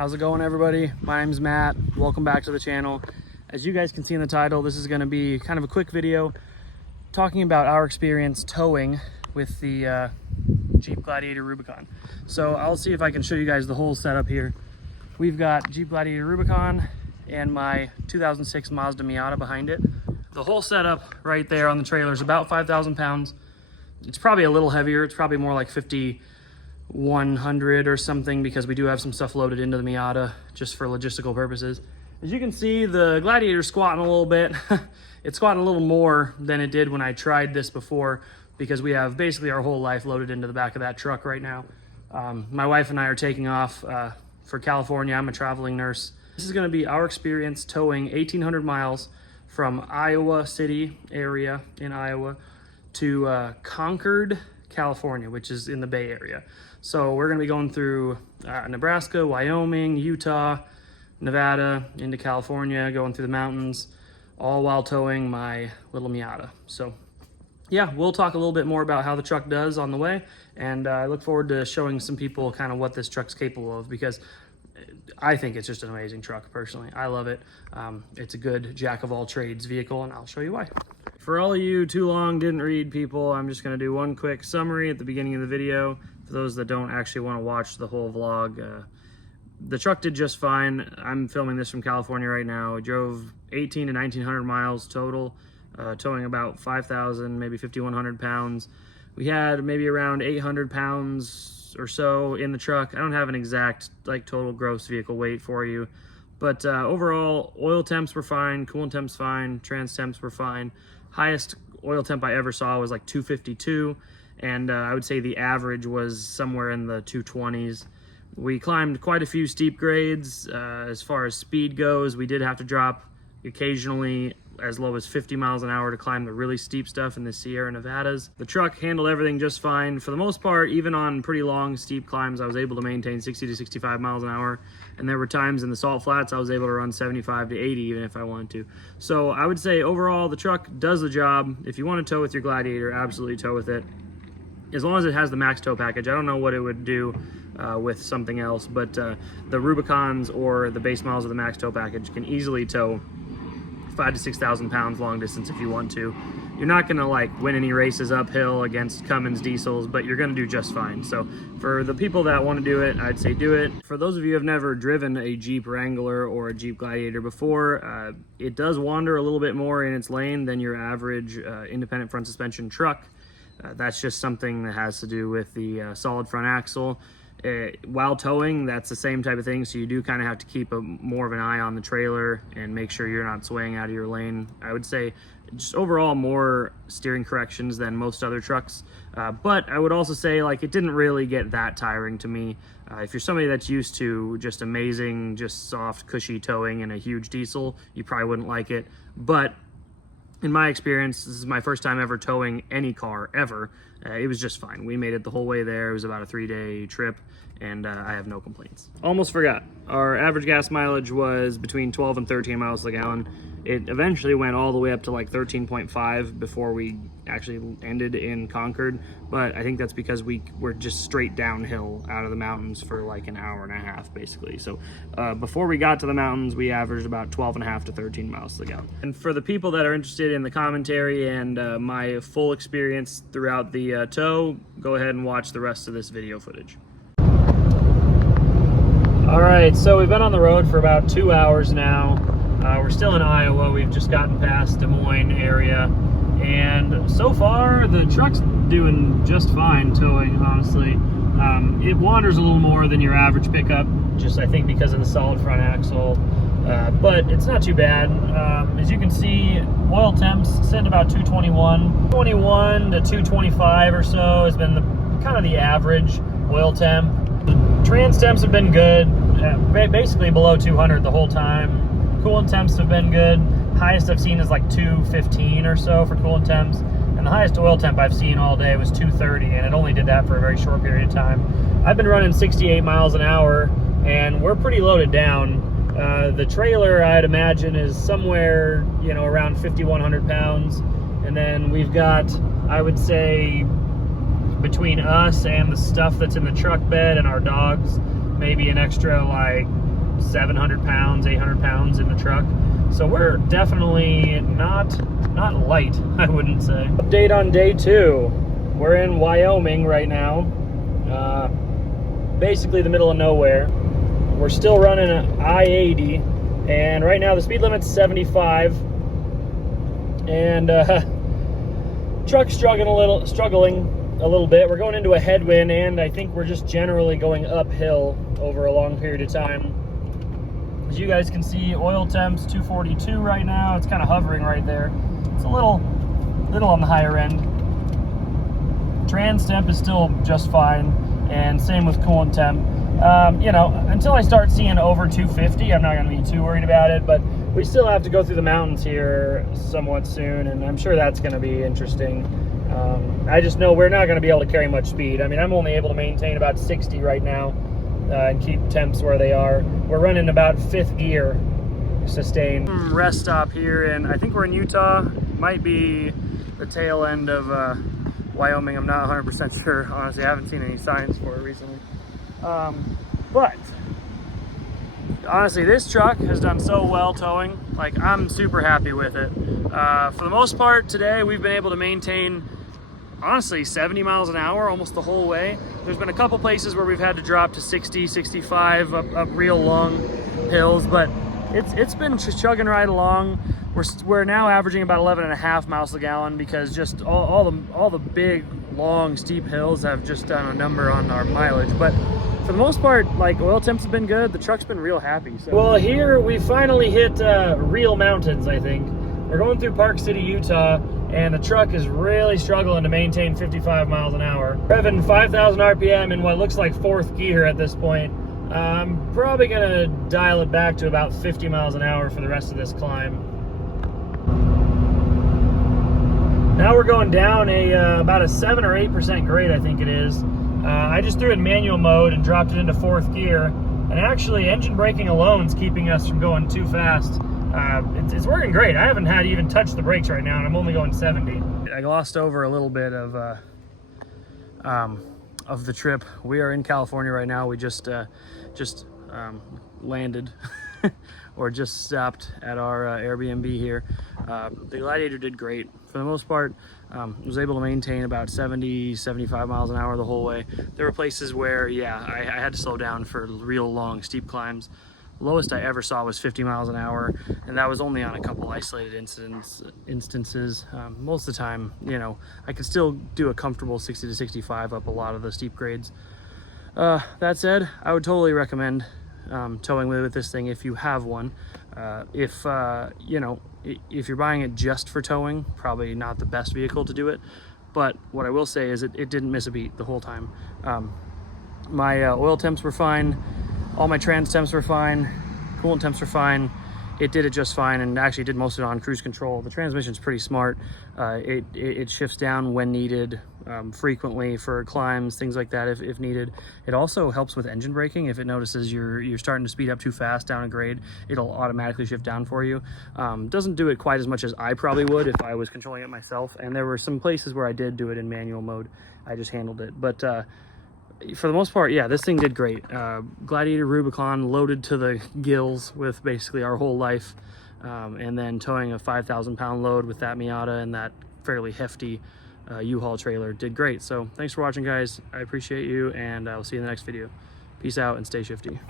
How's it going, everybody? My name's Matt. Welcome back to the channel. As you guys can see in the title, this is going to be kind of a quick video talking about our experience towing with the Jeep Gladiator Rubicon. So I'll see if I can show you guys the whole setup here. We've got Jeep Gladiator Rubicon and my 2006 Mazda Miata behind it. The whole setup right there on the trailer is about 5,000 pounds. It's probably a little heavier. It's probably more like 5,100 or something, because we do have some stuff loaded into the Miata just for logistical purposes. As you can see, the Gladiator's squatting a little bit. It's squatting a little more than it did when I tried this before, because we have basically our whole life loaded into the back of that truck right now. My wife and I are taking off for California. I'm a traveling nurse. This is going to be our experience towing 1,800 miles from Iowa City area in Iowa to Concord, California, which is in the Bay Area. So we're going to be going through Nebraska, Wyoming, Utah, Nevada, into California, going through the mountains, all while towing my little Miata. So yeah, we'll talk a little bit more about how the truck does on the way, and I look forward to showing some people kind of what this truck's capable of, because I think it's just an amazing truck. Personally, I love it. It's a good jack of all trades vehicle, and I'll show you why. For all of you too long didn't read people, I'm just going to do one quick summary at the beginning of the video. For those that don't actually want to watch the whole vlog, the truck did just fine. I'm filming this from California right now. I drove 18 to 1,900 miles total, towing about 5,000, maybe 5,100 pounds. We had maybe around 800 pounds or so in the truck. I don't have an exact total gross vehicle weight for you, but overall oil temps were fine, coolant temps fine, trans temps were fine. Highest oil temp I ever saw was like 252, and I would say the average was somewhere in the 220s. We climbed quite a few steep grades. As far as speed goes, we did have to drop occasionally as low as 50 miles an hour to climb the really steep stuff in the Sierra Nevadas. The truck handled everything just fine. For the most part, even on pretty long, steep climbs, I was able to maintain 60 to 65 miles an hour. And there were times in the salt flats I was able to run 75 to 80 even if I wanted to. So I would say overall, the truck does the job. If you want to tow with your Gladiator, absolutely tow with it, as long as it has the max tow package. I don't know what it would do with something else, but the Rubicons or the base models of the max tow package can easily tow 5,000 to 6,000 pounds long distance if you want to. You're not gonna win any races uphill against Cummins diesels, but you're gonna do just fine. So for the people that want to do it, I'd say do it. For those of you who have never driven a Jeep Wrangler or a Jeep Gladiator before, it does wander a little bit more in its lane than your average independent front suspension truck. That's just something that has to do with the solid front axle. While towing, that's the same type of thing, so you do kind of have to keep more of an eye on the trailer and make sure you're not swaying out of your lane. I would say just overall more steering corrections than most other trucks, but I would also say it didn't really get that tiring to me. If you're somebody that's used to just amazing, just soft, cushy towing in a huge diesel, you probably wouldn't like it. But in my experience, this is my first time ever towing any car ever. It was just fine. We made it the whole way there. It was about a 3-day trip, and I have no complaints. Almost forgot. Our average gas mileage was between 12 and 13 miles a gallon. It eventually went all the way up to 13.5 before we actually ended in Concord, but I think that's because we were just straight downhill out of the mountains for an hour and a half, basically. So before we got to the mountains, we averaged about 12.5 to 13 miles a gallon. And for the people that are interested in the commentary and my full experience throughout the tow, go ahead and watch the rest of this video footage. All right, so we've been on the road for about 2 hours now. We're still in Iowa. We've just gotten past Des Moines area, and so far the truck's doing just fine towing, honestly. It wanders a little more than your average pickup, just I think because of the solid front axle, but it's not too bad. As you can see, oil temps sitting about 221 to 225 or so has been kind of the average oil temp. The trans temps have been good, basically below 200 the whole time. Coolant temps have been good. Highest I've seen is 215 or so for coolant temps, and the highest oil temp I've seen all day was 230, and it only did that for a very short period of time. I've been running 68 miles an hour, and we're pretty loaded down. The trailer, I'd imagine, is somewhere around 5,100 pounds, and then we've got, I would say, between us and the stuff that's in the truck bed and our dogs, maybe an extra 700 pounds, 800 pounds in the truck. So we're definitely not light, I wouldn't say. Update on day 2. We're in Wyoming right now. Basically the middle of nowhere. We're still running an I-80, and right now the speed limit's 75. And truck's struggling a little bit. We're going into a headwind, and I think we're just generally going uphill over a long period of time. As you guys can see, oil temp's 242 right now. It's kind of hovering right there. It's a little on the higher end. Trans temp is still just fine, and same with coolant temp. You know, until I start seeing over 250, I'm not going to be too worried about it, but we still have to go through the mountains here somewhat soon, and I'm sure that's going to be interesting. I just know we're not going to be able to carry much speed. I mean, I'm only able to maintain about 60 right now and keep temps where they are. We're running about 5th gear sustained. Rest stop here, and I think we're in Utah. Might be the tail end of Wyoming. I'm not 100% sure. Honestly, I haven't seen any signs for it recently. But honestly, this truck has done so well towing. Like, I'm super happy with it. For the most part today, we've been able to maintain, honestly, 70 miles an hour almost the whole way. There's been a couple places where we've had to drop to 60, 65 up real long hills, but it's been chugging right along. We're now averaging about 11.5 miles a gallon because just all the big, long, steep hills have just done a number on our mileage. But for the most part, like, oil temps have been good. The truck's been real happy. So. Well, here we finally hit real mountains, I think. We're going through Park City, Utah, and the truck is really struggling to maintain 55 miles an hour. Revving 5,000 RPM in what looks like 4th gear at this point. I'm probably gonna dial it back to about 50 miles an hour for the rest of this climb. Now we're going down about a 7 or 8% grade, I think it is. I just threw it in manual mode and dropped it into 4th gear. And actually, engine braking alone is keeping us from going too fast. It's working great. I haven't had even touched the brakes right now, and I'm only going 70. I glossed over a little bit of the trip. We are in California right now. We just landed or just stopped at our Airbnb here. The Gladiator did great. For the most part, was able to maintain about 70, 75 miles an hour the whole way. There were places where, yeah, I had to slow down for real long, steep climbs. Lowest I ever saw was 50 miles an hour, and that was only on a couple isolated instances. Most of the time, you know, I could still do a comfortable 60 to 65 up a lot of the steep grades. That said, I would totally recommend towing with this thing if you have one. If you're buying it just for towing, probably not the best vehicle to do it. But what I will say is it didn't miss a beat the whole time. My oil temps were fine. All my trans temps were fine. Coolant temps were fine. It did it just fine, and actually did most of it on cruise control. The transmission's pretty smart. It shifts down when needed, frequently for climbs, things like that if needed. It also helps with engine braking. If it notices you're starting to speed up too fast down a grade, it'll automatically shift down for you. Doesn't do it quite as much as I probably would if I was controlling it myself, and there were some places where I did do it in manual mode. I just handled it. But for the most part, yeah, this thing did great. Gladiator Rubicon loaded to the gills with basically our whole life, and then towing a 5,000 pound load with that Miata and that fairly hefty U-Haul trailer did great. So thanks for watching, guys. I appreciate you, and I'll see you in the next video. Peace out and stay shifty.